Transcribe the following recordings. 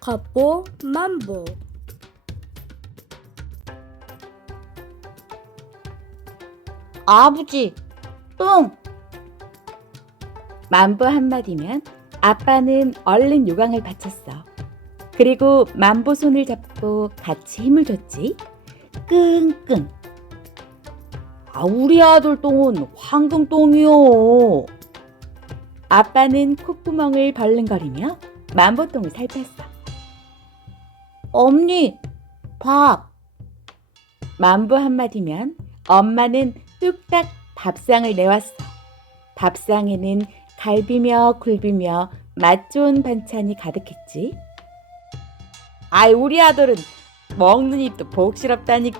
겉보 만보. 아버지, 똥! 만보 한마디면 아빠는 얼른 요강을 바쳤어. 그리고 만보 손을 잡고 같이 힘을 줬지. 끙끙. 우리 아들 똥은 황금똥이요. 아빠는 콧구멍을 벌렁거리며 만보똥을 살폈어. 엄니, 밥. 만보 한마디면 엄마는 뚝딱 밥상을 내왔어. 밥상에는 갈비며 굴비며 맛 좋은 반찬이 가득했지. 우리 아들은 먹는 입도 복스럽다니까.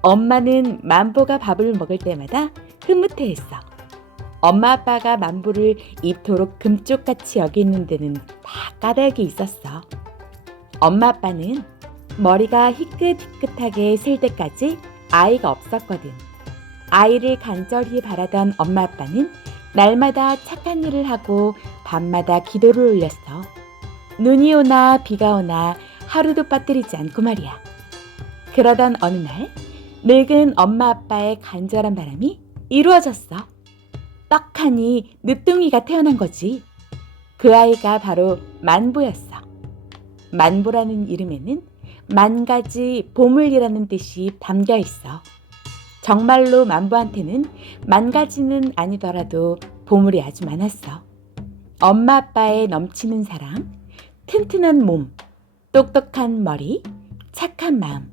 엄마는 만보가 밥을 먹을 때마다 흐뭇해했어. 엄마 아빠가 만보를 입토록 금쪽같이 여기는 데는 다 까닭이 있었어. 엄마 아빠는 머리가 희끗희끗하게 셀 때까지 아이가 없었거든. 아이를 간절히 바라던 엄마 아빠는 날마다 착한 일을 하고 밤마다 기도를 올렸어. 눈이 오나 비가 오나 하루도 빠뜨리지 않고 말이야. 그러던 어느 날 늙은 엄마 아빠의 간절한 바람이 이루어졌어. 떡하니 늦둥이가 태어난 거지. 그 아이가 바로 만보였어. 만보라는 이름에는 만가지 보물이라는 뜻이 담겨 있어. 정말로 만보한테는 만가지는 아니더라도 보물이 아주 많았어. 엄마 아빠의 넘치는 사랑, 튼튼한 몸, 똑똑한 머리, 착한 마음.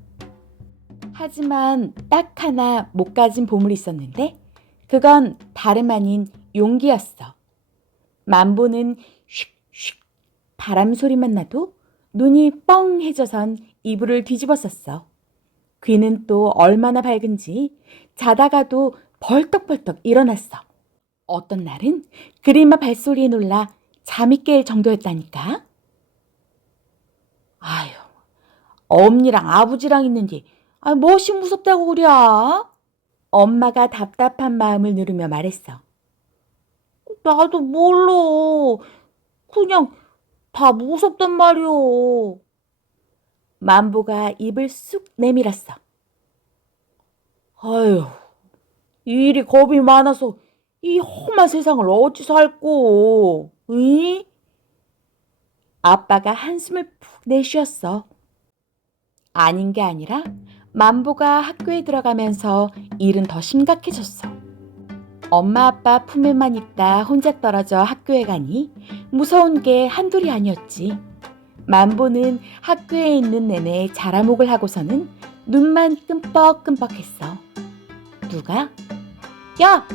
하지만 딱 하나 못 가진 보물이 있었는데 그건 다름 아닌 용기였어. 만보는 슉슉 바람 소리만 나도 눈이 뻥해져선 이불을 뒤집었었어. 귀는 또 얼마나 밝은지 자다가도 벌떡벌떡 일어났어. 어떤 날은 그림마 발소리에 놀라 잠이 깰 정도였다니까. 엄니랑 아버지랑 있는데 무엇이 무섭다고 그래? 엄마가 답답한 마음을 누르며 말했어. 나도 몰라. 그냥 다 무섭단 말이오. 만보가 입을 쑥 내밀었어. 일이 겁이 많아서 이 험한 세상을 어찌 살꼬? 응? 아빠가 한숨을 푹 내쉬었어. 아닌 게 아니라 만보가 학교에 들어가면서 일은 더 심각해졌어. 엄마 아빠 품에만 있다 혼자 떨어져 학교에 가니 무서운 게 한둘이 아니었지. 만보는 학교에 있는 내내 자라목을 하고서는 눈만 끔뻑끔뻑했어. 누가? 야!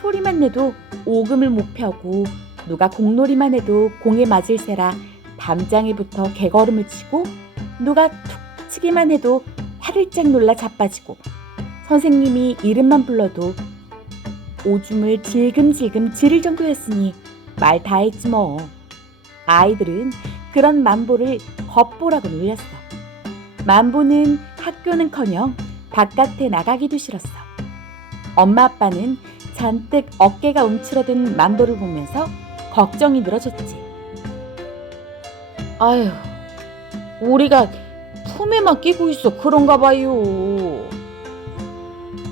소리만 내도 오금을 못 펴고 누가 공놀이만 해도 공에 맞을 새라 담장에 붙어 개걸음을 치고 누가 툭 치기만 해도 화들짝 놀라 자빠지고 선생님이 이름만 불러도 오줌을 질금질금 지를 정도였으니 말 다 했지 뭐. 아이들은 그런 만보를 겉보라고 놀렸어. 만보는 학교는커녕 바깥에 나가기도 싫었어. 엄마 아빠는 잔뜩 어깨가 움츠러든 만보를 보면서 걱정이 늘어졌지. 우리가 품에만 끼고 있어 그런가 봐요.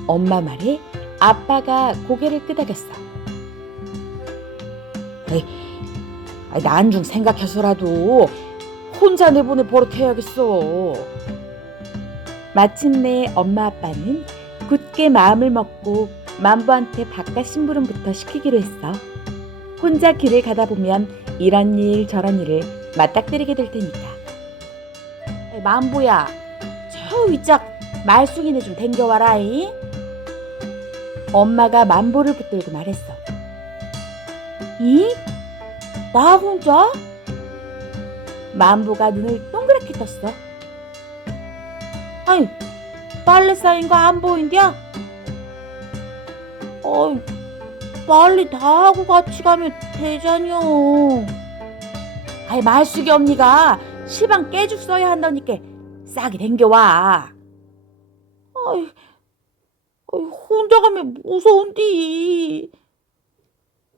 엄마 말에 아빠가 고개를 끄덕였어. 나안중 생각해서라도 혼자 내보내 버릇해야겠어. 마침내 엄마 아빠는 굳게 마음을 먹고 만보한테 바깥 심부름부터 시키기로 했어. 혼자 길을 가다 보면 이런 일 저런 일을 맞닥뜨리게 될 테니까. 만보야, 저 위짝 말쑥이네 좀 댕겨와라이. 엄마가 만보를 붙들고 말했어. 이? 나 혼자? 만보가 눈을 동그랗게 떴어. 빨래 쌓인 거 안 보인디야? 빨리 다 하고 같이 가면 되잖여. 말숙이 언니가 시방 깨죽 써야 한다니까 싸게 댕겨와. 혼자 가면 무서운디.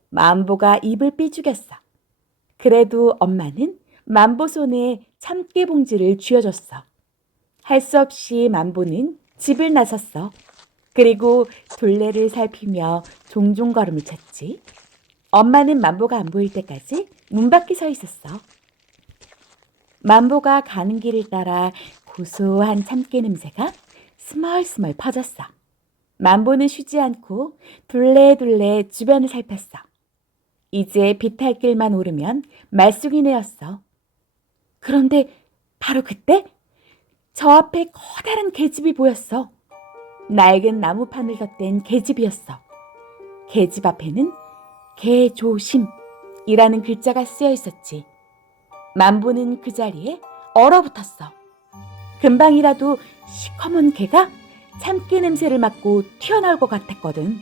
만보가 입을 삐죽였어. 그래도 엄마는 만보 손에 참깨 봉지를 쥐어줬어. 할 수 없이 만보는 집을 나섰어. 그리고 둘레를 살피며 종종 걸음을 쳤지. 엄마는 만보가 안 보일 때까지 문 밖에 서 있었어. 만보가 가는 길을 따라 고소한 참깨 냄새가 스멀스멀 퍼졌어. 만보는 쉬지 않고 둘레둘레 주변을 살폈어. 이제 비탈길만 오르면 말쑥이네였어. 그런데 바로 그때 저 앞에 커다란 계집이 보였어. 낡은 나무판을 덧댄 계집이었어. 계집 앞에는 개조심이라는 글자가 쓰여 있었지. 만보는 그 자리에 얼어붙었어. 금방이라도 시커먼 개가 참깨 냄새를 맡고 튀어나올 것 같았거든.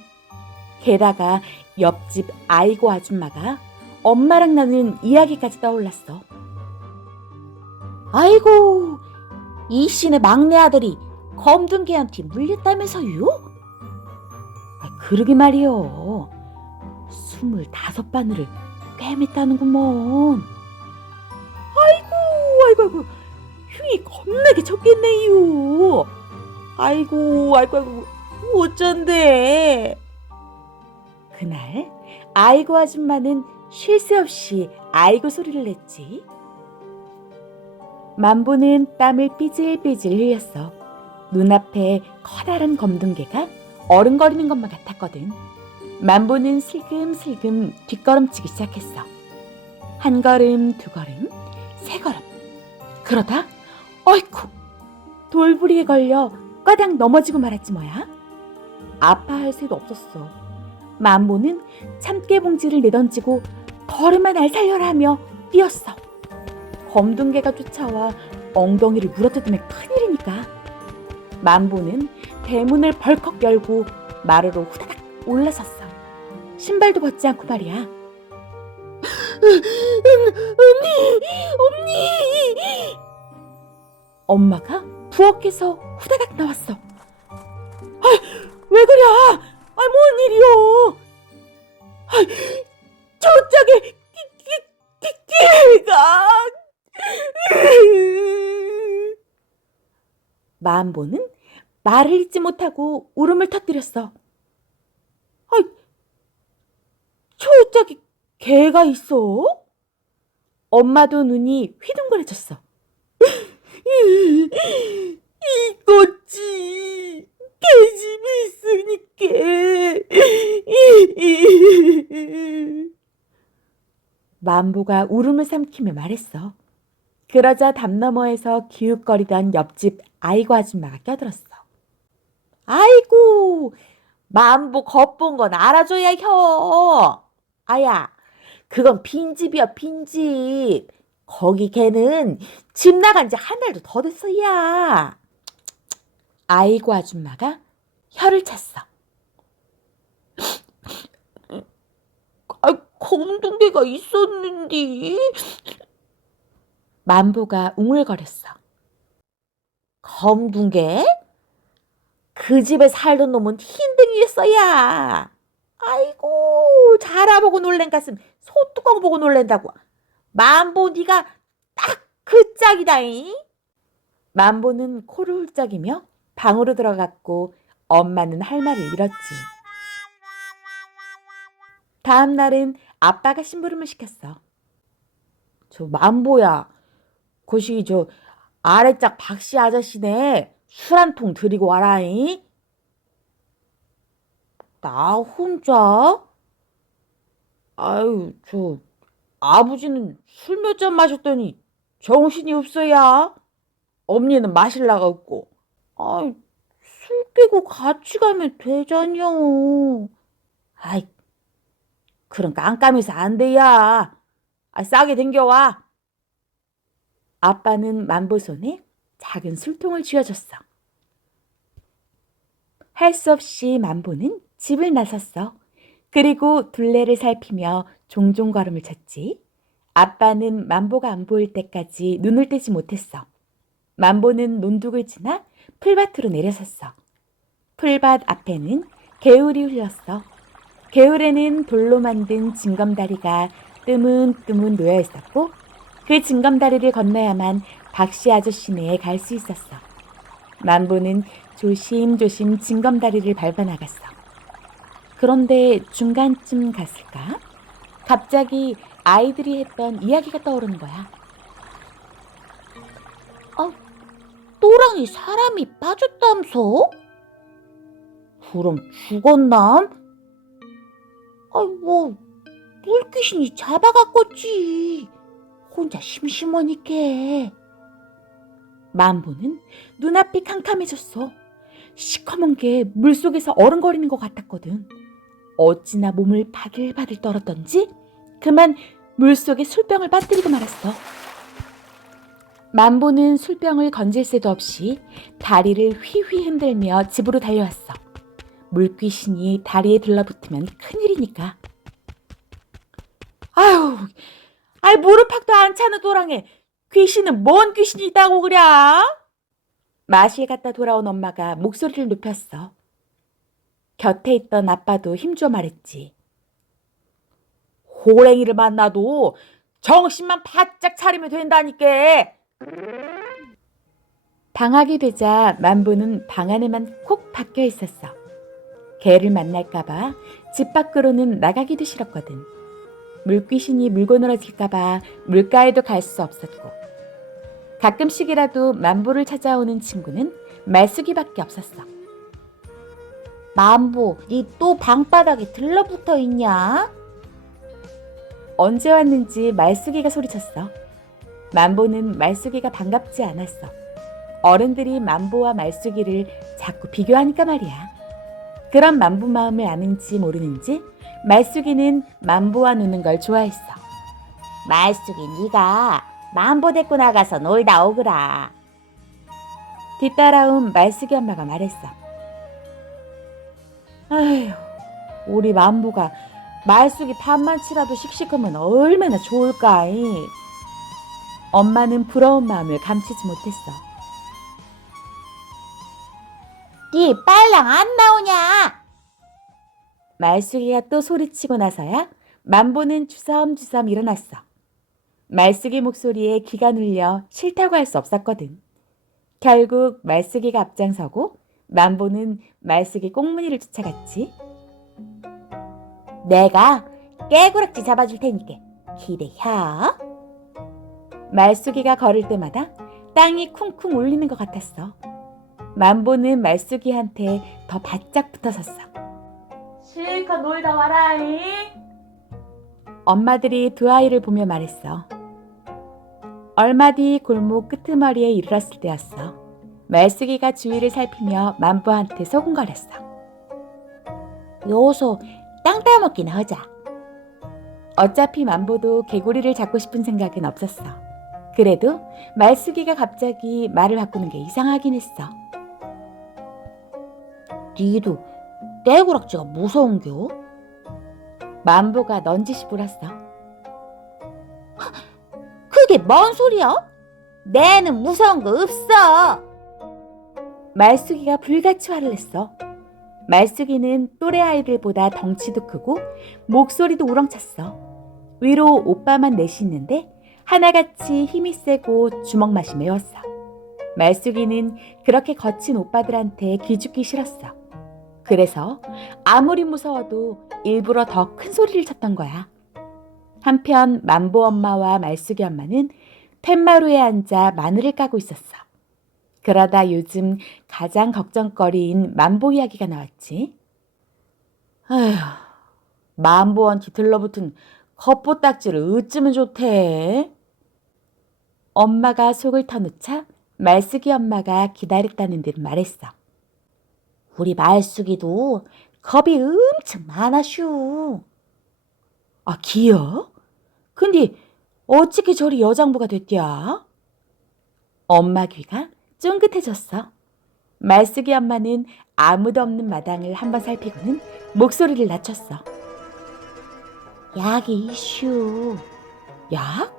게다가 옆집 아이고 아줌마가 엄마랑 나눈 이야기까지 떠올랐어. 아이고, 이 씨네 막내 아들이 검둥 개한테 물렸다면서요? 그러게 말이요. 25바늘을 꿰맸다는구먼. 아이고, 흉이 겁나게 쳤겠네요. 아이고, 어쩐데. 그날 아이고 아줌마는 쉴 새 없이 아이고 소리를 냈지. 만보는 땀을 삐질삐질 흘렸어. 눈앞에 커다란 검둥개가 어른거리는 것만 같았거든. 만보는 슬금슬금 뒷걸음치기 시작했어. 한 걸음, 두 걸음, 세 걸음. 그러다 어이쿠, 돌부리에 걸려 꽈당 넘어지고 말았지 뭐야. 아파할 새도 없었어. 만보는 참깨 봉지를 내던지고 걸음아 날 살려라 하며 뛰었어. 검둥개가 쫓아와 엉덩이를 물어뜯으면 큰일이니까. 만보는 대문을 벌컥 열고 마루로 후다닥 올라섰어. 신발도 벗지 않고 말이야. 엄니! 엄마가 부엌에서 후다닥 나왔어. 왜 그래? 뭔 일이요? 저쪽에 개가. 만보는 말을 잇지 못하고 울음을 터뜨렸어. 저쪽에 개가 있어? 엄마도 눈이 휘둥그레졌어. 이거지. 개집이 있으니까. 만보가 울음을 삼키며 말했어. 그러자 담 너머에서 기웃거리던 옆집 아이고 아줌마가 껴들었어. 아이고, 만보 겉본 건 알아줘야 혀. 아야, 그건 빈집이야, 빈집. 거기 걔는 집 나간 지 한 달도 더 됐어야. 아이고 아줌마가 혀를 찼어. 검둥개가 있었는데. 만보가 웅얼거렸어. 검둥개? 그 집에 살던 놈은 흰둥이였어야. 아이고, 자라보고 놀란 가슴 소뚜껑 보고 놀란다고. 만보 네가 딱 그 짝이다잉. 만보는 코를 훌쩍이며 방으로 들어갔고 엄마는 할 말을 잃었지. 다음 날은 아빠가 심부름을 시켰어. 저 만보야, 거시 저 아래짝 박씨 아저씨네 술 한 통 드리고 와라잉. 나 혼자? 아유, 저 아버지는 술 몇 잔 마셨더니 정신이 없어야. 엄니는 마실라가 없고. 아이, 술 깨고 같이 가면 되잖여. 아이, 그런 깜깜해서 안 돼야. 싸게 댕겨와. 아빠는 만보 손에 작은 술통을 쥐어줬어. 할 수 없이 만보는 집을 나섰어. 그리고 둘레를 살피며 종종 걸음을 쳤지. 아빠는 만보가 안 보일 때까지 눈을 떼지 못했어. 만보는 논둑을 지나 풀밭으로 내려섰어. 풀밭 앞에는 개울이 흘렀어. 개울에는 돌로 만든 징검다리가 뜨문뜨문 놓여 있었고 그 징검다리를 건너야만 박씨 아저씨네에 갈 수 있었어. 만보는 조심조심 징검다리를 밟아 나갔어. 그런데 중간쯤 갔을까? 갑자기 아이들이 했던 이야기가 떠오르는 거야. 또랑이 사람이 빠졌담소? 그럼 죽었남? 물귀신이 잡아갔겠지. 혼자 심심하니까. 만보는 눈앞이 캄캄해졌어. 시커먼 게 물속에서 어른거리는 것 같았거든. 어찌나 몸을 바들바들 떨었던지 그만 물속에 술병을 빠뜨리고 말았어. 만보는 술병을 건질 새도 없이 다리를 휘휘 흔들며 집으로 달려왔어. 물귀신이 다리에 들러붙으면 큰일이니까. 아유, 무릎팍도 안 차는 도랑에 귀신은 뭔 귀신이 있다고 그래? 마실 갔다 돌아온 엄마가 목소리를 높였어. 곁에 있던 아빠도 힘줘 말했지. 호랭이를 만나도 정신만 바짝 차리면 된다니까. 방학이 되자 만보는 방 안에만 콕 박혀 있었어. 개를 만날까봐 집 밖으로는 나가기도 싫었거든. 물귀신이 물고 늘어질까봐 물가에도 갈 수 없었고 가끔씩이라도 만보를 찾아오는 친구는 말숙이밖에 없었어. 만보, 니 또 방바닥에 들러붙어 있냐? 언제 왔는지 말숙이가 소리쳤어. 만보는 말숙이가 반갑지 않았어. 어른들이 만보와 말숙이를 자꾸 비교하니까 말이야. 그런 만보 마음을 아는지 모르는지 말숙이는 만보와 노는 걸 좋아했어. 말숙이 니가 만보 데리고 나가서 놀다 오거라. 뒤따라온 말숙이 엄마가 말했어. 아휴, 우리 만보가 말숙이 밥만치라도 씩씩하면 얼마나 좋을까이. 엄마는 부러운 마음을 감추지 못했어. 니 빨랑 안 나오냐? 말숙이가 또 소리치고 나서야 만보는 주섬주섬 일어났어. 말숙이 목소리에 귀가 눌려 싫다고 할 수 없었거든. 결국 말숙이가 앞장서고 만보는 말숙이 꽁무니를 쫓아갔지. 내가 깨구락지 잡아줄 테니까 기대해. 말숙이가 걸을 때마다 땅이 쿵쿵 울리는 것 같았어. 만보는 말숙이한테 더 바짝 붙어섰어. 실컷 놀다 와라잉. 엄마들이 두 아이를 보며 말했어. 얼마 뒤 골목 끄트머리에 이르렀을 때였어. 말숙이가 주위를 살피며 만보한테 소곤거렸어. 요소 땅 따먹기나 하자. 어차피 만보도 개구리를 잡고 싶은 생각은 없었어. 그래도 말숙이가 갑자기 말을 바꾸는 게 이상하긴 했어. 니도 깨구락지가 무서운겨? 만보가 넌지시 불었어. 그게 뭔 소리야? 내는 무서운 거 없어. 말숙이가 불같이 화를 냈어. 말숙이는 또래 아이들보다 덩치도 크고 목소리도 우렁찼어. 위로 오빠만 넷이 있는데 하나같이 힘이 세고 주먹 맛이 매웠어. 말숙이는 그렇게 거친 오빠들한테 기죽기 싫었어. 그래서 아무리 무서워도 일부러 더 큰 소리를 쳤던 거야. 한편 만보 엄마와 말숙이 엄마는 툇마루에 앉아 마늘을 까고 있었어. 그러다 요즘 가장 걱정거리인 만보 이야기가 나왔지. 아휴, 만보한테 들러붙은 겉보딱지를 어쩌면 좋대. 엄마가 속을 터놓자 말숙이 엄마가 기다렸다는 듯 말했어. 우리 말숙이도 겁이 엄청 많아슈. 아, 기여? 근데 어찌게 저리 여장부가 됐디야? 엄마 귀가 쫑긋해졌어. 말숙이 엄마는 아무도 없는 마당을 한번 살피고는 목소리를 낮췄어. 약이 이슈. 약?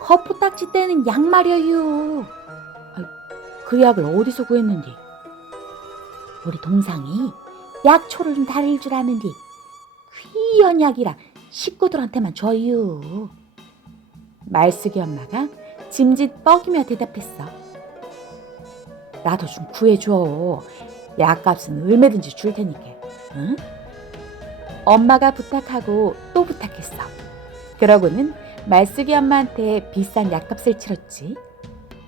겉보딱지 떼는 약 말이에요. 그 약을 어디서 구했는디? 우리 동상이 약초를 좀 다릴 줄 아는디 귀한 약이라 식구들한테만 줘요. 말숙이 엄마가 짐짓 뻐기며 대답했어. 나도 좀 구해줘. 약값은 얼마든지 줄 테니까. 응? 엄마가 부탁하고 또 부탁했어. 그러고는 말숙이 엄마한테 비싼 약값을 치렀지.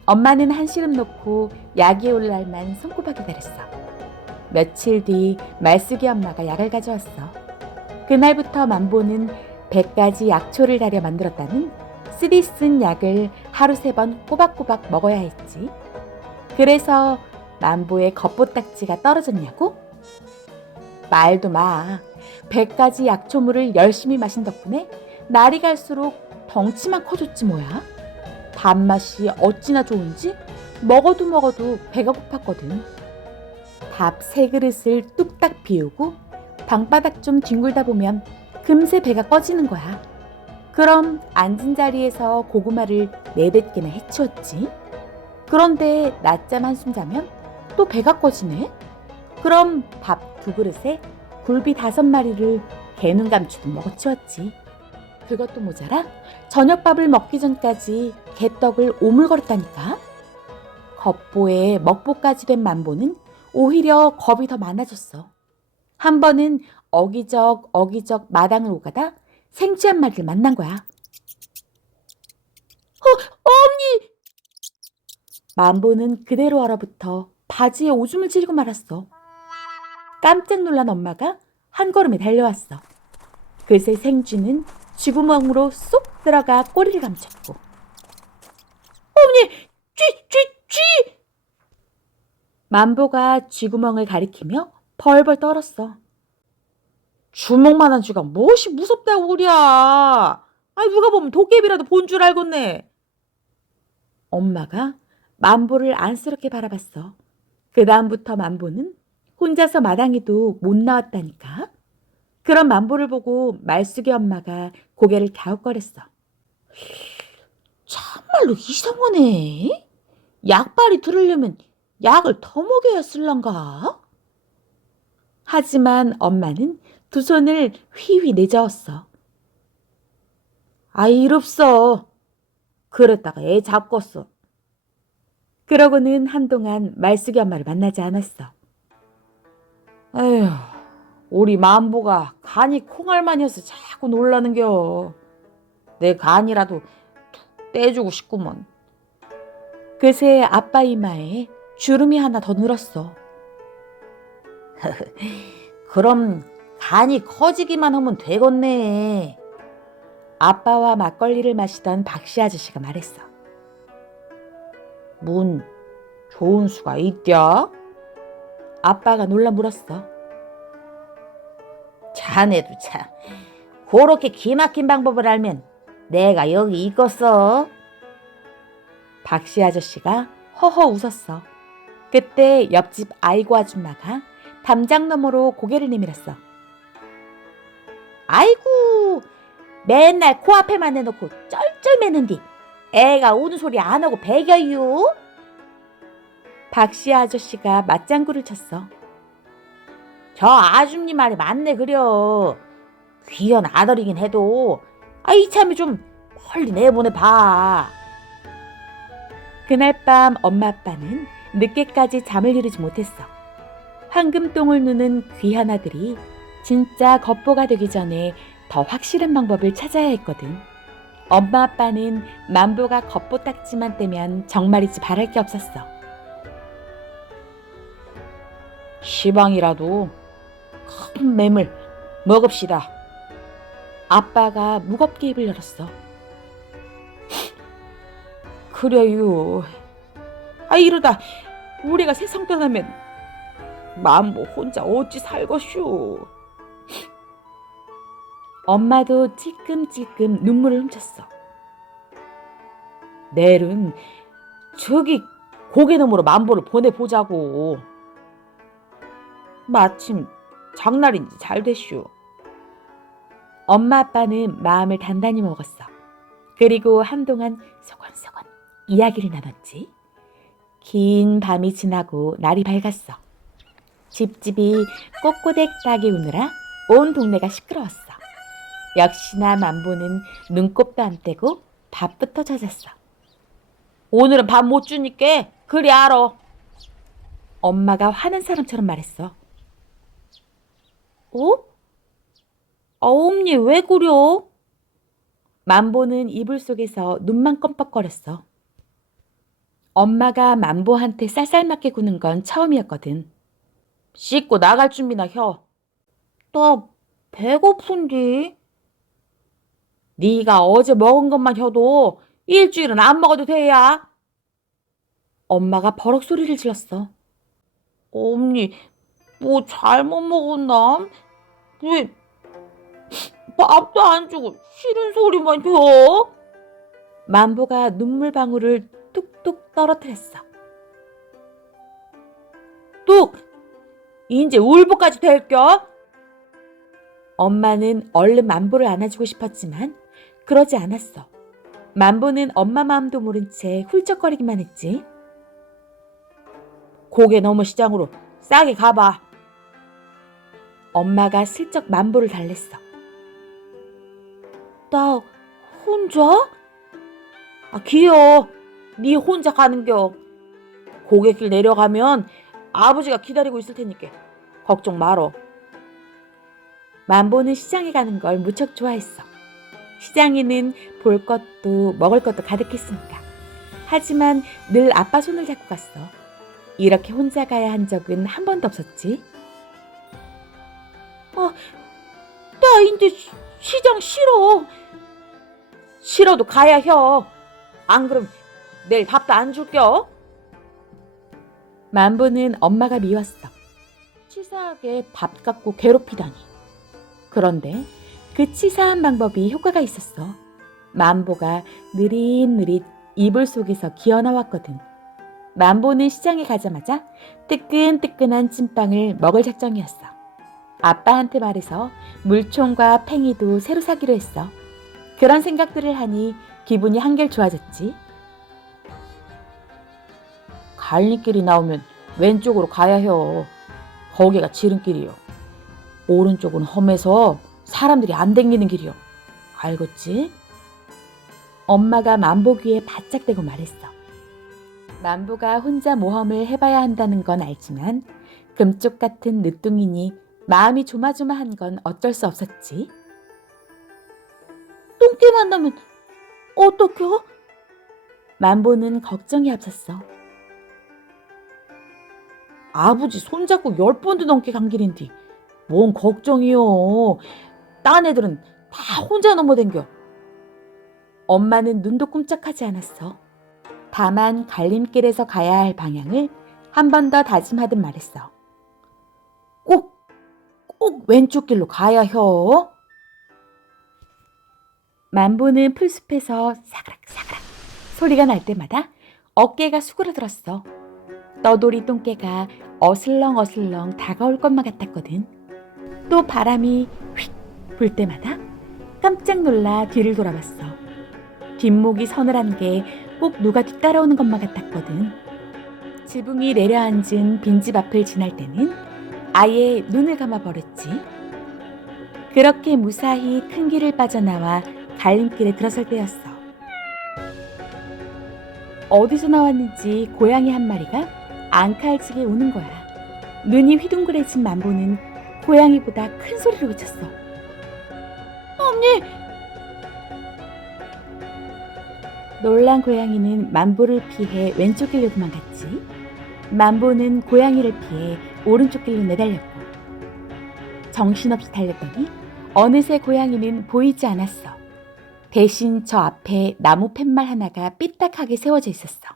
엄마는 한시름 놓고 약이 올 날만 손꼽아 기다렸어. 며칠 뒤 말숙이 엄마가 약을 가져왔어. 그날부터 만보는 100가지 약초를 달여 만들었다는 쓰디 쓴 약을 하루 3번 꼬박꼬박 먹어야 했지. 그래서 만보의 겉보딱지가 떨어졌냐고? 말도 마. 100가지 약초물을 열심히 마신 덕분에 날이 갈수록 덩치만 커졌지 뭐야. 밥맛이 어찌나 좋은지 먹어도 배가 고팠거든. 밥 3그릇을 뚝딱 비우고 방바닥 좀 뒹굴다 보면 금세 배가 꺼지는 거야. 그럼 앉은 자리에서 고구마를 4-5개나 해치웠지. 그런데 낮잠 한숨 자면 또 배가 꺼지네. 그럼 밥 2그릇에 굴비 5마리를 개눈 감추듯 먹어치웠지. 그것도 모자라 저녁밥을 먹기 전까지 개떡을 오물거렸다니까. 겉보에 먹보까지 된 만보는 오히려 겁이 더 많아졌어. 한 번은 어기적 마당을 오가다 생쥐 한 마리를 만난 거야. 언니! 만보는 그대로 얼어붙어 바지에 오줌을 지리고 말았어. 깜짝 놀란 엄마가 한 걸음에 달려왔어. 글쎄 생쥐는 쥐구멍으로 쏙 들어가 꼬리를 감췄고. 어머니! 쥐! 만보가 쥐구멍을 가리키며 벌벌 떨었어. 주먹만한 쥐가 무엇이 무섭다고 그랴. 아니 누가 보면 도깨비라도 본 줄 알겠네. 엄마가 만보를 안쓰럽게 바라봤어. 그 다음부터 만보는 혼자서 마당에도 못 나왔다니까. 그런 만보를 보고 말숙이 엄마가 고개를 갸웃거렸어. 참말로 이상하네. 약발이 들으려면 약을 더 먹여야 쓸란가? 하지만 엄마는 두 손을 휘휘 내저었어. 일 없어. 그랬다가 애 잡궜어. 그러고는 한동안 말숙이 엄마를 만나지 않았어. 에휴, 우리 만보가 간이 콩알만이어서 자꾸 놀라는겨. 내 간이라도 툭 떼주고 싶구먼. 그새 아빠 이마에 주름이 하나 더 늘었어. 그럼 간이 커지기만 하면 되겠네. 아빠와 막걸리를 마시던 박씨 아저씨가 말했어. 문 좋은 수가 있랴? 아빠가 놀라 물었어. 자네도 참 그렇게 기막힌 방법을 알면 내가 여기 있겠어. 박씨 아저씨가 허허 웃었어. 그때 옆집 아이고 아줌마가 담장 너머로 고개를 내밀었어. 아이고, 맨날 코앞에만 내놓고 쩔쩔 매는디 애가 우는 소리 안 하고 배겨요? 박씨 아저씨가 맞장구를 쳤어. 저 아줌니 말이 맞네 그려. 귀한 아들이긴 해도 이참에 좀 멀리 내보내봐. 그날 밤 엄마 아빠는 늦게까지 잠을 이루지 못했어. 황금똥을 누는 귀한 아들이 진짜 겉보가 되기 전에 더 확실한 방법을 찾아야 했거든. 엄마 아빠는 만보가 겉보딱지만 떼면 정말이지 바랄 게 없었어. 시방이라도 큰 뱀을 먹읍시다. 아빠가 무겁게 입을 열었어. 그래요. 이러다 우리가 세상 떠나면 만보 혼자 어찌 살것슈. 엄마도 찔끔찔끔 눈물을 훔쳤어. 내일은 저기 고개 너머로 만보를 보내보자고. 마침 장날인지 잘 됐슈. 엄마 아빠는 마음을 단단히 먹었어. 그리고 한동안 소곤소곤 이야기를 나눴지. 긴 밤이 지나고 날이 밝았어. 집집이 꼬꼬댁 닭이 우느라 온 동네가 시끄러웠어. 역시나 만보는 눈곱도 안 떼고 밥부터 찾았어. 오늘은 밥 못 주니까 그리 알아. 엄마가 화난 사람처럼 말했어. 어? 엄니 왜 그려? 만보는 이불 속에서 눈만 껌뻑거렸어. 엄마가 만보한테 쌀쌀맞게 구는 건 처음이었거든. 씻고 나갈 준비나 혀. 나 배고픈디. 네가 어제 먹은 것만 혀도 일주일은 안 먹어도 돼야. 엄마가 버럭 소리를 질렀어. 엄니 뭐 잘못 먹었나? 왜 밥도 안 주고 싫은 소리만 혀? 만보가 눈물방울을 뚝뚝 떨어뜨렸어. 뚝! 이제 울보까지 될겨? 엄마는 얼른 만보를 안아주고 싶었지만 그러지 않았어. 만보는 엄마 마음도 모른 채 훌쩍거리기만 했지. 고개 넘어 시장으로 싸게 가봐. 엄마가 슬쩍 만보를 달랬어. 나 혼자? 귀여워. 네 혼자 가는겨. 고갯길 내려가면 아버지가 기다리고 있을 테니까 걱정 말어. 만보는 시장에 가는 걸 무척 좋아했어. 시장에는 볼 것도 먹을 것도 가득했으니까. 하지만 늘 아빠 손을 잡고 갔어. 이렇게 혼자 가야 한 적은 한 번도 없었지. 나 이제 시장 싫어. 싫어도 가야 혀. 안 그럼 내일 밥도 안 줄겨. 만보는 엄마가 미웠어. 치사하게 밥 갖고 괴롭히다니. 그런데 그 치사한 방법이 효과가 있었어. 만보가 느릿느릿 이불 속에서 기어나왔거든. 만보는 시장에 가자마자 뜨끈뜨끈한 찐빵을 먹을 작정이었어. 아빠한테 말해서 물총과 팽이도 새로 사기로 했어. 그런 생각들을 하니 기분이 한결 좋아졌지. 갈림길이 나오면 왼쪽으로 가야 혀. 거기가 지름길이요. 오른쪽은 험해서 사람들이 안 댕기는 길이요. 알겠지? 엄마가 만보 귀에 바짝 대고 말했어. 만보가 혼자 모험을 해봐야 한다는 건 알지만 금쪽 같은 늦둥이니 마음이 조마조마한 건 어쩔 수 없었지. 똥개 만나면 어떡해? 만보는 걱정이 앞섰어. 아버지 손잡고 10번도 넘게 간 길인데 뭔 걱정이요. 딴 애들은 다 혼자 넘어댕겨. 엄마는 눈도 꼼짝하지 않았어. 다만 갈림길에서 가야 할 방향을 한 번 더 다짐하듯 말했어. 꼭 왼쪽 길로 가야 혀. 만보는 풀숲에서 사그락사그락 소리가 날 때마다 어깨가 수그러들었어. 떠돌이 똥개가 어슬렁어슬렁 다가올 것만 같았거든. 또 바람이 휙 불 때마다 깜짝 놀라 뒤를 돌아봤어. 뒷목이 서늘한 게 꼭 누가 뒤따라오는 것만 같았거든. 지붕이 내려앉은 빈집 앞을 지날 때는 아예 눈을 감아버렸지. 그렇게 무사히 큰 길을 빠져나와 갈림길에 들어설 때였어. 어디서 나왔는지 고양이 한 마리가 앙칼지게 우는 거야. 눈이 휘둥그레진 만보는 고양이보다 큰 소리로 외쳤어. 엄니! 놀란 고양이는 만보를 피해 왼쪽 길로 도망갔지. 만보는 고양이를 피해 오른쪽 길로 내달렸고 정신없이 달렸더니 어느새 고양이는 보이지 않았어. 대신 저 앞에 나무 팻말 하나가 삐딱하게 세워져 있었어.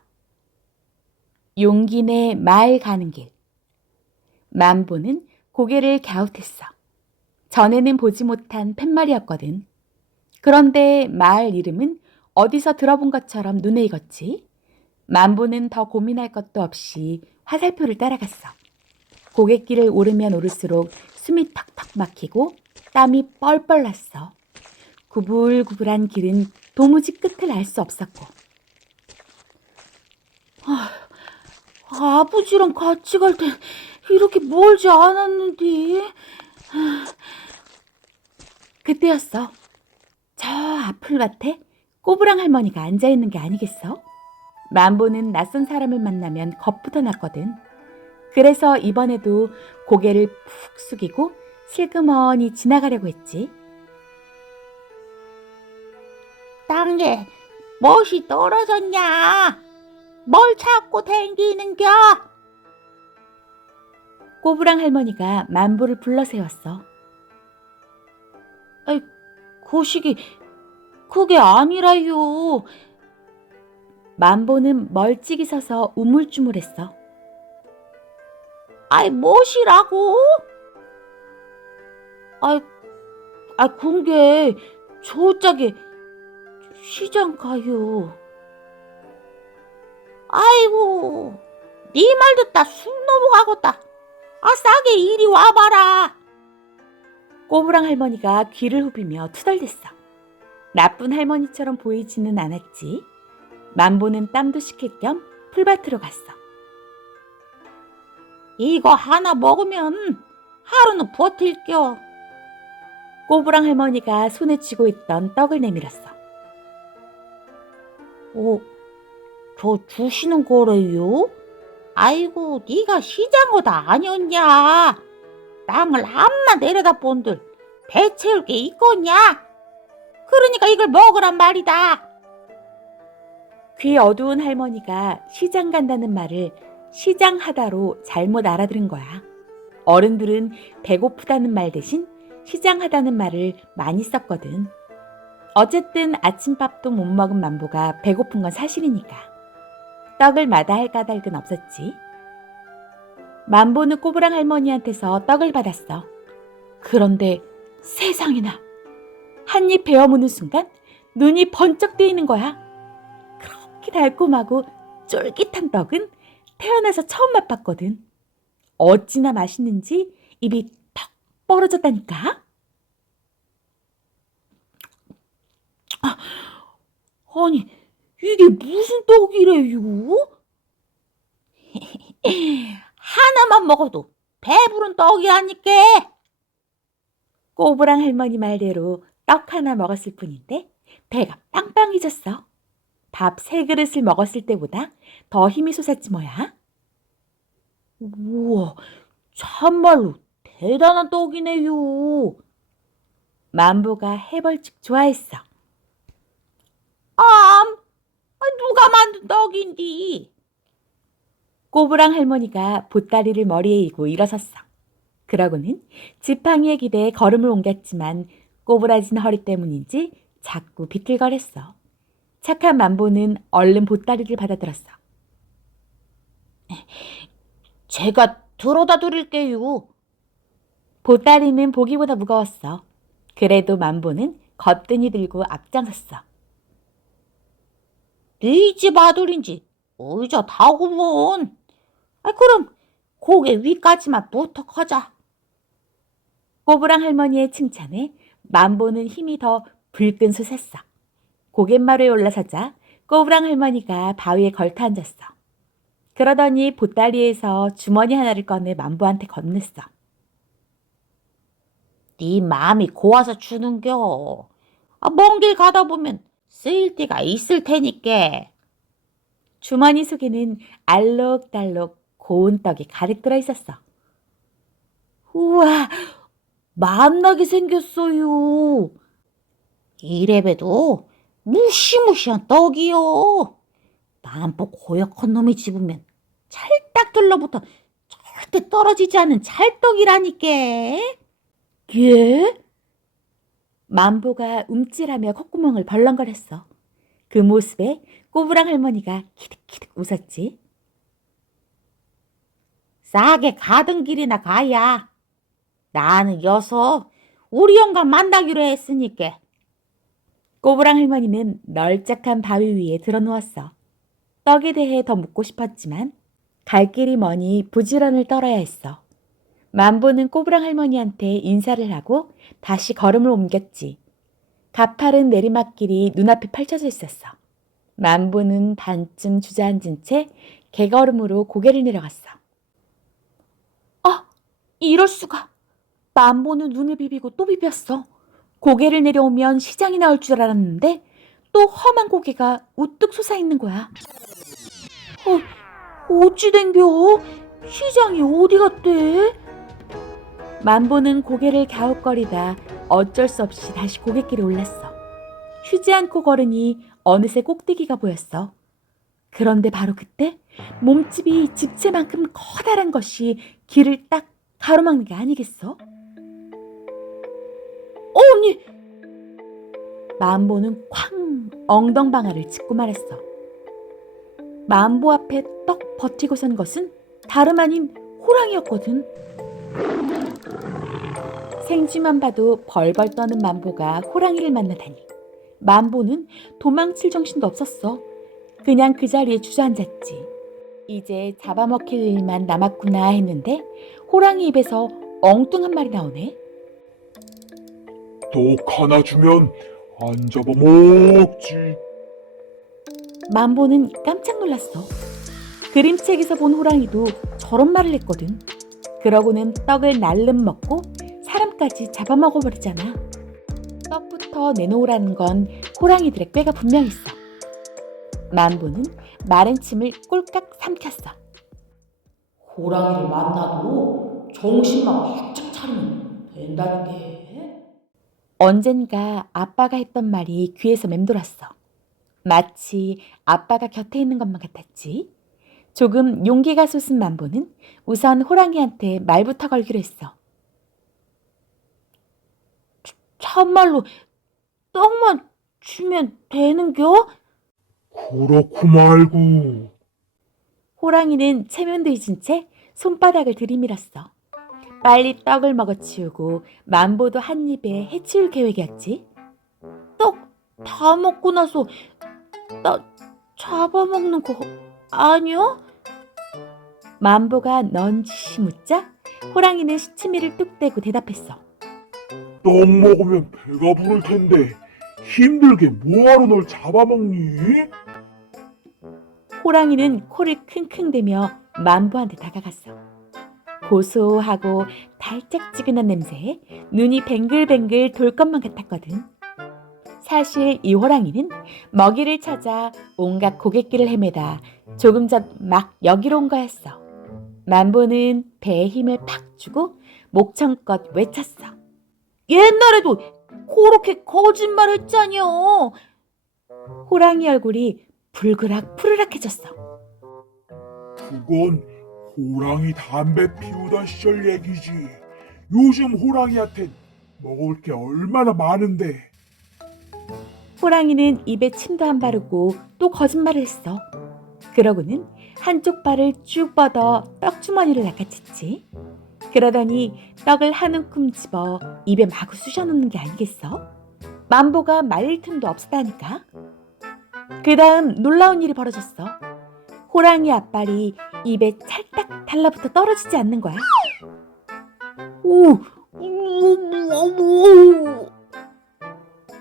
용기내 마을 가는 길. 만보는 고개를 갸웃했어. 전에는 보지 못한 팻말이었거든. 그런데 마을 이름은 어디서 들어본 것처럼 눈에 익었지. 만보는 더 고민할 것도 없이 화살표를 따라갔어. 고갯길을 오르면 오를수록 숨이 턱턱 막히고 땀이 뻘뻘 났어. 구불구불한 길은 도무지 끝을 알 수 없었고. 아버지랑 같이 갈 땐 이렇게 멀지 않았는데. 그때였어. 풀밭에 꼬부랑 할머니가 앉아있는 게 아니겠어? 만보는 낯선 사람을 만나면 겁부터 났거든. 그래서 이번에도 고개를 푹 숙이고 슬그머니 지나가려고 했지. 땅에 멋이 떨어졌냐? 뭘 찾고 댕기는겨? 꼬부랑 할머니가 만보를 불러 세웠어. 거시기 그게 아니라요. 만보는 멀찍이 서서 우물쭈물했어. 뭐시라고? 그게 저짝에 시장 가요. 아이고, 네 말 듣다 숨 넘어가겠다. 싸게 이리 와봐라. 꼬부랑 할머니가 귀를 후비며 투덜댔어. 나쁜 할머니처럼 보이지는 않았지. 만보는 땀도 식힐 겸 풀밭으로 갔어. 이거 하나 먹으면 하루는 버틸겨. 꼬부랑 할머니가 손에 쥐고 있던 떡을 내밀었어. 저 주시는 거래요? 아이고, 네가 시장어다 아니었냐? 땅을 한마 내려다 본들 배 채울 게 있겠냐? 그러니까 이걸 먹으란 말이다. 귀 어두운 할머니가 시장 간다는 말을 시장하다로 잘못 알아들은 거야. 어른들은 배고프다는 말 대신 시장하다는 말을 많이 썼거든. 어쨌든 아침밥도 못 먹은 만보가 배고픈 건 사실이니까. 떡을 마다할 까닭은 없었지. 만보는 꼬부랑 할머니한테서 떡을 받았어. 그런데 세상에나 한 입 베어 무는 순간 눈이 번쩍 뜨이는 거야. 그렇게 달콤하고 쫄깃한 떡은 태어나서 처음 맛봤거든. 어찌나 맛있는지 입이 턱 벌어졌다니까. 아니, 이게 무슨 떡이래요? 하나만 먹어도 배부른 떡이라니까. 꼬부랑 할머니 말대로 떡 하나 먹었을 뿐인데 배가 빵빵해졌어. 밥 3그릇을 먹었을 때보다 더 힘이 솟았지 뭐야. 우와, 참말로 대단한 떡이네요. 만보가 해벌쭉 좋아했어. 누가 만든 떡인디? 꼬부랑 할머니가 보따리를 머리에 이고 일어섰어. 그러고는 지팡이에 기대 걸음을 옮겼지만 꼬부라진 허리 때문인지 자꾸 비틀거렸어. 착한 만보는 얼른 보따리를 받아들었어. 제가 들어다 드릴게요. 보따리는 보기보다 무거웠어. 그래도 만보는 거뜬히 들고 앞장섰어. 네 집 아들인지 의자 다구먼. 그럼 고개 위까지만 부탁하자. 꼬부랑 할머니의 칭찬에 만보는 힘이 더 불끈 솟았어. 고갯마루에 올라서자 꼬부랑 할머니가 바위에 걸터 앉았어. 그러더니 보따리에서 주머니 하나를 꺼내 만보한테 건넸어. 네 마음이 고와서 주는겨. 먼 길 가다 보면 쓰일 때가 있을 테니까. 주머니 속에는 알록달록 고운 떡이 가득 들어있었어. 우와, 맛나게 생겼어요. 이래봬도 무시무시한 떡이요. 만보 고역한 놈이 집으면 찰딱 둘러붙어 절대 떨어지지 않는 찰떡이라니까. 예? 만보가 움찔하며 콧구멍을 벌렁거렸어. 그 모습에 꼬부랑 할머니가 키득키득 웃었지. 싸게 가던 길이나 가야. 나는 여서 우리 영감 만나기로 했으니까. 꼬부랑 할머니는 널쩍한 바위 위에 드러누웠어. 떡에 대해 더 묻고 싶었지만 갈 길이 머니 부지런을 떨어야 했어. 만보는 꼬부랑 할머니한테 인사를 하고 다시 걸음을 옮겼지. 가파른 내리막길이 눈앞에 펼쳐져 있었어. 만보는 반쯤 주저앉은 채 개걸음으로 고개를 내려갔어. 이럴 수가. 만보는 눈을 비비고 또 비볐어. 고개를 내려오면 시장이 나올 줄 알았는데 또 험한 고개가 우뚝 솟아있는 거야. 어찌 된겨? 시장이 어디 갔대? 만보는 고개를 갸웃거리다 어쩔 수 없이 다시 고갯길에 올랐어. 쉬지 않고 걸으니 어느새 꼭대기가 보였어. 그런데 바로 그때 몸집이 집채만큼 커다란 것이 길을 딱 가로막는 게 아니겠어? 언니! 만보는 쾅 엉덩방아를 짚고 말았어. 만보 앞에 떡 버티고 선 것은 다름 아닌 호랑이였거든. 생쥐만 봐도 벌벌 떠는 만보가 호랑이를 만나다니. 만보는 도망칠 정신도 없었어. 그냥 그 자리에 주저앉았지. 이제 잡아먹힐 일만 남았구나 했는데 호랑이 입에서 엉뚱한 말이 나오네. 떡 하나 주면 안 잡아먹지. 만보는 깜짝 놀랐어. 그림책에서 본 호랑이도 저런 말을 했거든. 그러고는 떡을 날름 먹고 사람까지 잡아먹어버리잖아. 떡부터 내놓으라는 건 호랑이들의 꾀가 분명했어. 만보는 마른 침을 꼴깍 삼켰어. 호랑이를 만나도 정신만 바짝 차리면 된다는데. 언젠가 아빠가 했던 말이 귀에서 맴돌았어. 마치 아빠가 곁에 있는 것만 같았지. 조금 용기가 솟은 만보는 우선 호랑이한테 말부터 걸기로 했어. 참말로 떡만 주면 되는겨? 그렇고 말고. 호랑이는 체면도 잊은 채 손바닥을 들이밀었어. 빨리 떡을 먹어치우고 만보도 한 입에 해치울 계획이었지. 떡 다 먹고 나서 나 잡아먹는 거 아니야? 만보가 넌지시 묻자 호랑이는 시치미를 뚝 떼고 대답했어. 떡 먹으면 배가 부를 텐데 힘들게 뭐하러 널 잡아먹니? 호랑이는 코를 킁킁대며 만보한테 다가갔어. 고소하고 달짝지근한 냄새에 눈이 뱅글뱅글 돌 것만 같았거든. 사실 이 호랑이는 먹이를 찾아 온갖 고갯길을 헤매다 조금 전 막 여기로 온 거였어. 만보는 배에 힘을 팍 주고 목청껏 외쳤어. 옛날에도 그렇게 거짓말 했잖여. 호랑이 얼굴이 불그락 푸르락해졌어. 그건 호랑이 담배 피우던 시절 얘기지. 요즘 호랑이한텐 먹을 게 얼마나 많은데. 호랑이는 입에 침도 안 바르고 또 거짓말을 했어. 그러고는 한쪽 발을 쭉 뻗어 떡주머니를 낚아챘지. 그러더니 떡을 한 움큼 집어 입에 마구 쑤셔넣는 게 아니겠어? 만보가 말릴 틈도 없었다니까. 그 다음 놀라운 일이 벌어졌어. 호랑이 앞발이 입에 찰딱 달라붙어 떨어지지 않는 거야. 오!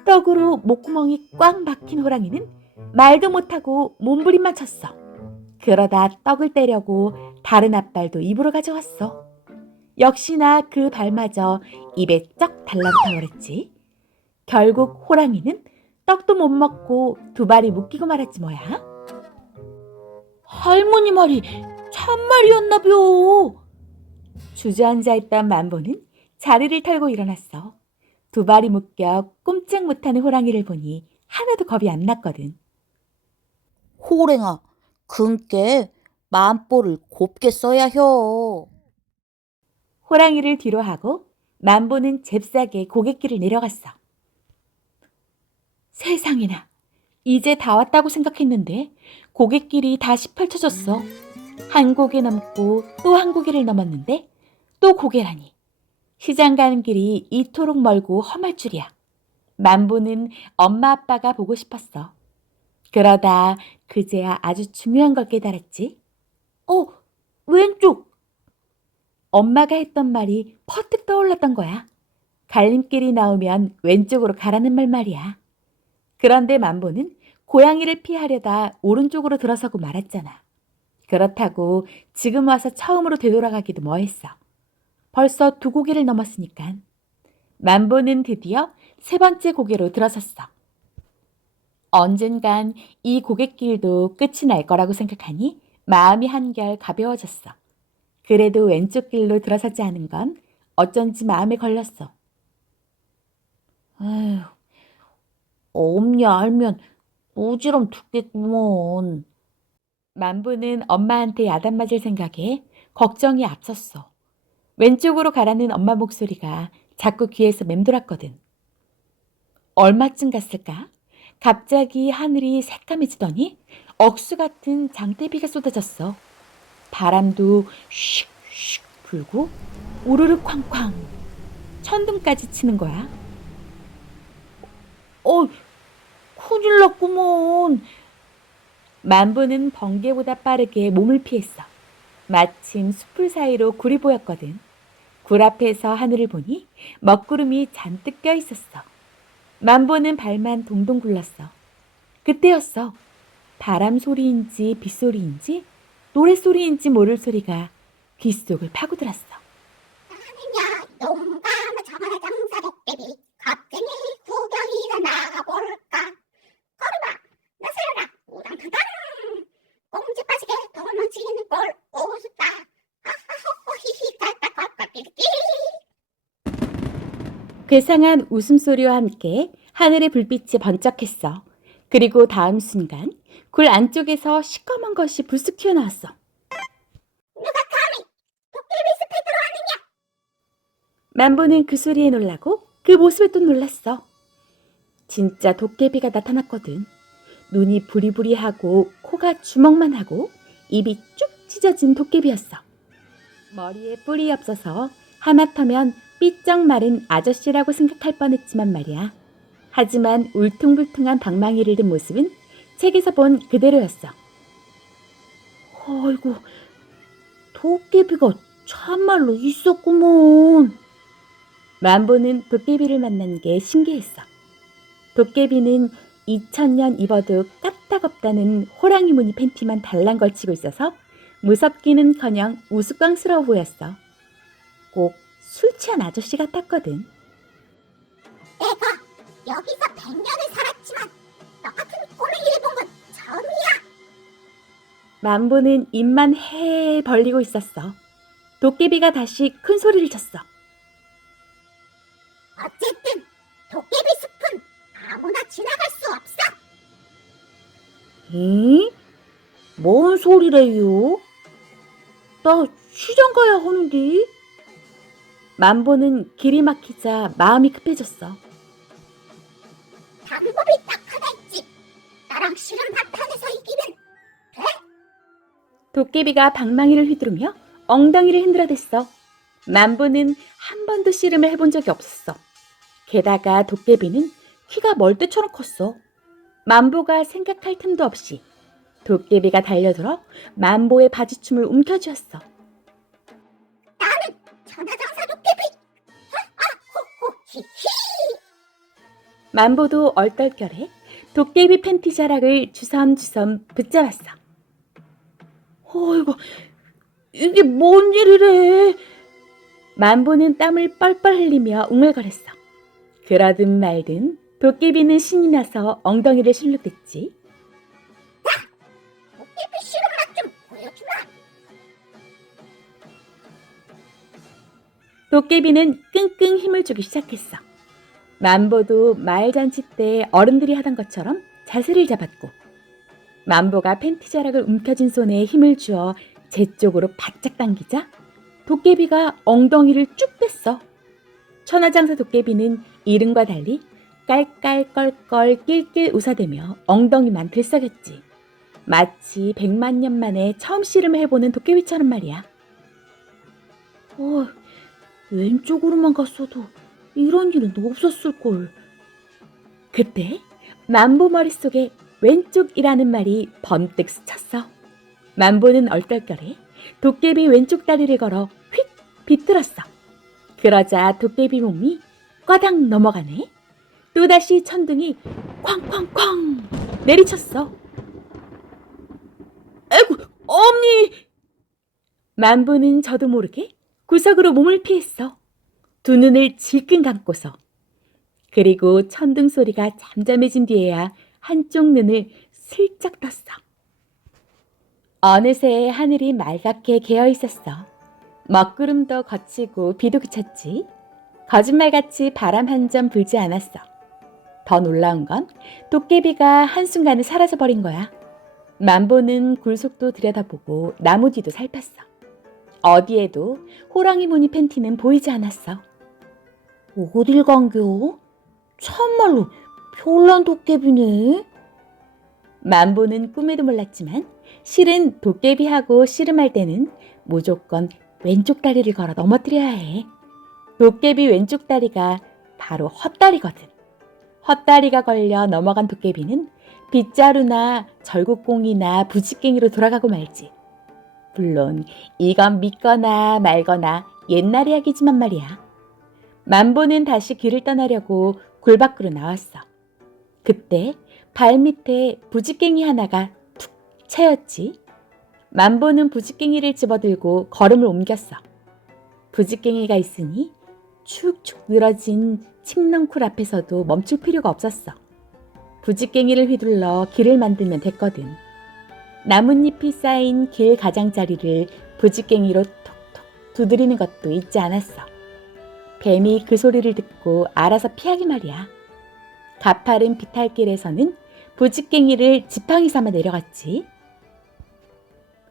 떡으로 목구멍이 꽉 막힌 호랑이는 말도 못하고 몸부림만 쳤어. 그러다 떡을 떼려고 다른 앞발도 입으로 가져왔어. 역시나 그 발마저 입에 쩍 달라붙어 버렸지. 결국 호랑이는 떡도 못 먹고 두 발이 묶이고 말았지 뭐야. 할머니 말이 참말이었나벼. 주저앉아 있던 만보는 자리를 털고 일어났어. 두 발이 묶여 꼼짝 못하는 호랑이를 보니 하나도 겁이 안 났거든. 호랭아, 근께 만보를 곱게 써야 혀. 호랑이를 뒤로 하고 만보는 잽싸게 고갯길을 내려갔어. 세상에나, 이제 다 왔다고 생각했는데 고갯길이 다시 펼쳐졌어. 한 고개 넘고 또 한 고개를 넘었는데 또 고개라니. 시장 가는 길이 이토록 멀고 험할 줄이야. 만보는 엄마 아빠가 보고 싶었어. 그러다 그제야 아주 중요한 걸 깨달았지. 왼쪽! 엄마가 했던 말이 퍼뜩 떠올랐던 거야. 갈림길이 나오면 왼쪽으로 가라는 말 말이야. 그런데 만보는 고양이를 피하려다 오른쪽으로 들어서고 말았잖아. 그렇다고 지금 와서 처음으로 되돌아가기도 뭐했어. 벌써 두 고개를 넘었으니까. 만보는 드디어 세 번째 고개로 들어섰어. 언젠간 이 고갯길도 끝이 날 거라고 생각하니 마음이 한결 가벼워졌어. 그래도 왼쪽 길로 들어서지 않은 건 어쩐지 마음에 걸렸어. 에휴, 없냐 알면 우지럼 죽겠구먼. 만보는 엄마한테 야단 맞을 생각에 걱정이 앞섰어. 왼쪽으로 가라는 엄마 목소리가 자꾸 귀에서 맴돌았거든. 얼마쯤 갔을까? 갑자기 하늘이 새까매지더니 억수 같은 장대비가 쏟아졌어. 바람도 슉슉 불고 우르르 쾅쾅 천둥까지 치는 거야. 큰일 났구먼. 만보는 번개보다 빠르게 몸을 피했어. 마침 숲풀 사이로 굴이 보였거든. 굴 앞에서 하늘을 보니 먹구름이 잔뜩 껴 있었어. 만보는 발만 동동 굴렀어. 그때였어. 바람 소리인지 빗소리인지 노랫소리인지 모를 소리가 귓속을 파고들었어. 야, 용감한 장사 도깨비 갑자기 구경이나 나가볼까. 걸어봐 나서라 우당탕탕 꽁지 빠지게 도망치는 꼴 우습다. 하하호호히히 깔깔깔깔끼리. 괴상한 웃음소리와 함께 하늘의 불빛이 번쩍했어. 그리고 다음 순간 굴 안쪽에서 시커먼 것이 불쑥 튀어나왔어. 누가 감히 도깨비 숲에 들어왔느냐. 만보는 그 소리에 놀라고 그 모습에 또 놀랐어. 진짜 도깨비가 나타났거든. 눈이 부리부리하고 코가 주먹만 하고 입이 쭉 찢어진 도깨비였어. 머리에 뿔이 없어서 하마터면 삐쩍 마른 아저씨라고 생각할 뻔했지만 말이야. 하지만 울퉁불퉁한 방망이를 든 모습은 책에서 본 그대로였어. 아이고, 도깨비가 참말로 있었구먼. 만보는 도깨비를 만난 게 신기했어. 도깨비는 2000년 입어도 까딱없다는 호랑이 무늬 팬티만 달랑 걸치고 있어서 무섭기는커녕 우스꽝스러워 보였어. 꼭 술 취한 아저씨 같았거든. 내가 여기서 100년을 살았지만 너 같은 꼬맹이를 본 건 처음이야. 만보는 입만 헤 벌리고 있었어. 도깨비가 다시 큰 소리를 쳤어. 어쨌든 도깨비 숲은 아무나 지나갈 수 없어. 응? 뭔 소리래요? 나 시장 가야 하는데. 만보는 길이 막히자 마음이 급해졌어. 방법이 딱 하나 있지. 나랑 실은 한판에서 이기면 돼. 도깨비가 방망이를 휘두르며 엉덩이를 흔들어댔어. 만보는 한 번도 씨름을 해본 적이 없었어. 게다가 도깨비는 키가 멀때처럼 컸어. 만보가 생각할 틈도 없이 도깨비가 달려들어 만보의 바지춤을 움켜쥐었어. 나는 천하장사 도깨비. 호호히히. 만보도 얼떨결에 도깨비 팬티 자락을 주섬주섬 붙잡았어. 아이고, 이게 뭔 일이래? 만보는 땀을 뻘뻘 흘리며 웅얼거렸어. 그러든 말든 도깨비는 신이 나서 엉덩이를 실룩댔지. 도깨비 실은 맛좀 보여주마. 도깨비는 끙끙 힘을 주기 시작했어. 만보도 마을잔치 때 어른들이 하던 것처럼 자세를 잡았고 만보가 팬티 자락을 움켜쥔 손에 힘을 주어 제 쪽으로 바짝 당기자 도깨비가 엉덩이를 쭉 뺐어. 천하장사 도깨비는 이른과 달리 깔깔껄껄 낄낄 웃어대며 엉덩이만 들썩였지. 마치 100만 년 만에 처음 씨름을 해보는 도깨비처럼 말이야. 왼쪽으로만 갔어도 이런 일은 없었을걸. 그때 만보 머릿속에 왼쪽이라는 말이 번뜩 스쳤어. 만보는 얼떨결에 도깨비 왼쪽 다리를 걸어 휙 비틀었어. 그러자 도깨비 몸이 꽈당 넘어가네. 또다시 천둥이 쾅쾅쾅 내리쳤어. 아이고, 엄니! 만보는 저도 모르게 구석으로 몸을 피했어. 두 눈을 질끈 감고서 그리고 천둥 소리가 잠잠해진 뒤에야 한쪽 눈을 슬쩍 떴어. 어느새 하늘이 맑게 개어 있었어. 먹구름도 거치고 비도 그쳤지. 거짓말같이 바람 한 점 불지 않았어. 더 놀라운 건 도깨비가 한순간에 사라져버린 거야. 만보는 굴속도 들여다보고 나무 뒤도 살폈어. 어디에도 호랑이 무늬 팬티는 보이지 않았어. 어딜 간겨? 참말로 별난 도깨비네. 만보는 꿈에도 몰랐지만 실은 도깨비하고 씨름할 때는 무조건 왼쪽 다리를 걸어 넘어뜨려야 해. 도깨비 왼쪽 다리가 바로 헛다리거든. 헛다리가 걸려 넘어간 도깨비는 빗자루나 절곡공이나 부지깽이로 돌아가고 말지. 물론 이건 믿거나 말거나 옛날 이야기지만 말이야. 만보는 다시 길을 떠나려고 굴 밖으로 나왔어. 그때 발밑에 부지깽이 하나가 툭 채였지. 만보는 부지깽이를 집어들고 걸음을 옮겼어. 부지깽이가 있으니 축축 늘어진 침렁쿨 앞에서도 멈출 필요가 없었어. 부지깽이를 휘둘러 길을 만들면 됐거든. 나뭇잎이 쌓인 길 가장자리를 부지깽이로 톡톡 두드리는 것도 잊지 않았어. 뱀이 그 소리를 듣고 알아서 피하기 말이야. 가파른 비탈길에서는 부지깽이를 지팡이 삼아 내려갔지.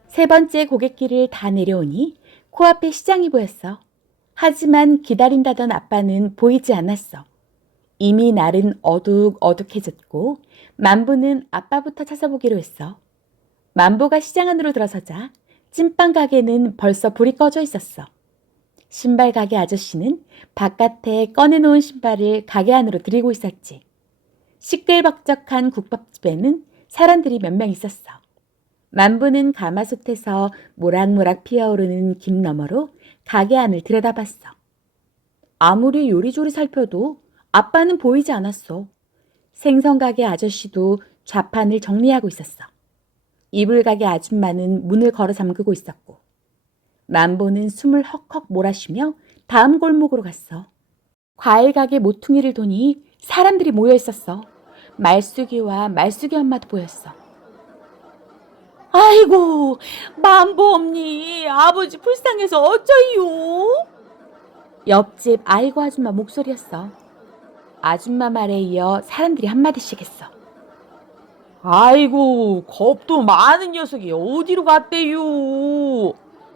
세 번째 고갯길을 다 내려오니 코앞에 시장이 보였어. 하지만 기다린다던 아빠는 보이지 않았어. 이미 날은 어둑어둑해졌고 만보는 아빠부터 찾아보기로 했어. 만보가 시장 안으로 들어서자 찐빵 가게는 벌써 불이 꺼져 있었어. 신발 가게 아저씨는 바깥에 꺼내놓은 신발을 가게 안으로 들이고 있었지. 시끌벅적한 국밥집에는 사람들이 몇 명 있었어. 만보는 가마솥에서 모락모락 피어오르는 김 너머로 가게 안을 들여다봤어. 아무리 요리조리 살펴도 아빠는 보이지 않았어. 생선가게 아저씨도 좌판을 정리하고 있었어. 이불가게 아줌마는 문을 걸어 잠그고 있었고 만보는 숨을 헉헉 몰아쉬며 다음 골목으로 갔어. 과일가게 모퉁이를 도니 사람들이 모여 있었어. 말숙이와 말숙이 엄마도 보였어. 아이고, 만보 엄니, 아버지 불쌍해서 어쩌이요? 옆집 아이고 아줌마 목소리였어. 아줌마 말에 이어 사람들이 한마디씩 했어. 아이고, 겁도 많은 녀석이 어디로 갔대요?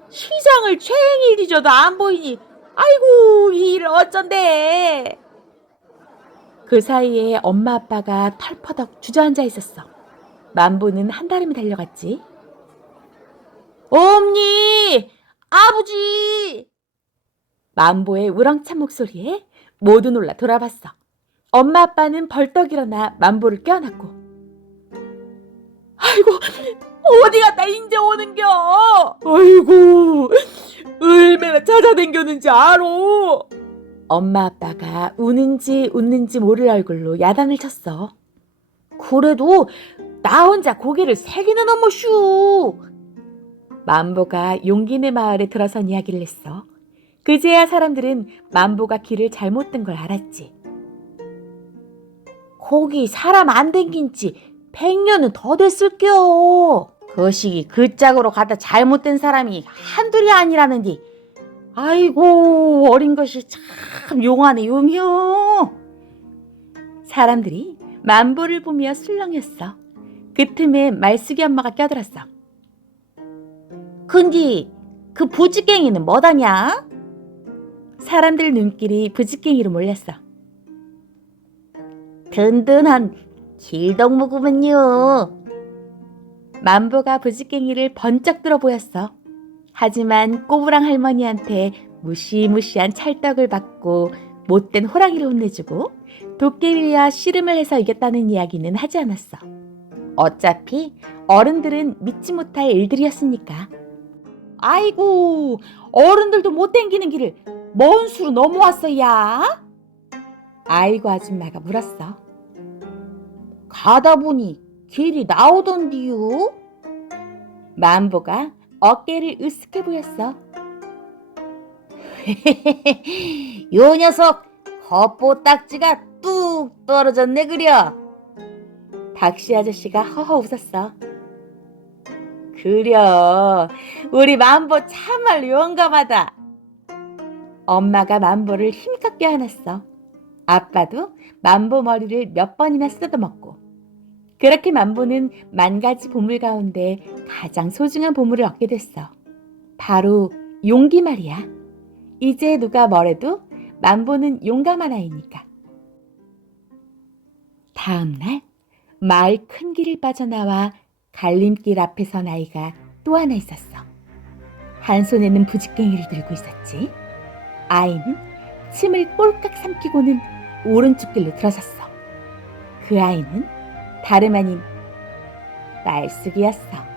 시장을 촤일 뒤져도 안 보이니, 아이고, 이 일 어쩐데? 그 사이에 엄마 아빠가 털퍼덕 주저앉아 있었어. 만보는 한달음에 달려갔지. 엄니, 아버지! 만보의 우렁찬 목소리에 모두 놀라 돌아봤어. 엄마 아빠는 벌떡 일어나 만보를 껴안았고. 아이고, 어디 갔다 인제 오는겨? 아이고, 얼마나 찾아댕겼는지 알아? 엄마 아빠가 우는지 웃는지 모를 얼굴로 야단을 쳤어. 그래도 나 혼자 고개를 3개나 넘어슈. 만보가 용기내 마을에 들어선 이야기를 했어. 그제야 사람들은 만보가 길을 잘못 든 걸 알았지. 거기 사람 안 댕긴 지 100년은 더 됐을겨. 그 시기 그 짝으로 가다 잘못된 사람이 한둘이 아니라는디. 아이고, 어린 것이 참 용하네, 용이요. 사람들이 만보를 보며 술렁였어. 그 틈에 말숙이 엄마가 껴들었어. 근데 그 부지깽이는 뭐다냐? 사람들 눈길이 부지깽이로 몰렸어. 든든한 길덕무구먼요. 만보가 부지깽이를 번쩍 들어 보였어. 하지만 꼬부랑 할머니한테 무시무시한 찰떡을 받고 못된 호랑이를 혼내주고 도깨비와 씨름을 해서 이겼다는 이야기는 하지 않았어. 어차피 어른들은 믿지 못할 일들이었으니까. 아이고, 어른들도 못 댕기는 길을 뭔 수로 넘어왔어야? 아이고 아줌마가 물었어. 가다 보니 길이 나오던디요? 만보가 어깨를 으쓱해 보였어. 요 녀석 겉보딱지가 뚝 떨어졌네 그려. 박씨 아저씨가 허허 웃었어. 그려, 우리 만보 참말로 용감하다. 엄마가 만보를 힘껏 껴안았어. 아빠도 만보 머리를 몇 번이나 쓰다듬었고, 그렇게 만보는 10,000가지 보물 가운데 가장 소중한 보물을 얻게 됐어. 바로 용기 말이야. 이제 누가 뭐래도 만보는 용감한 아이니까. 다음 날 마을 큰 길을 빠져나와 갈림길 앞에 선 아이가 또 하나 있었어. 한 손에는 부직갱이를 들고 있었지. 아이는 침을 꼴깍 삼키고는 오른쪽 길로 들어섰어. 그 아이는 다름 아닌 날쌘이었어.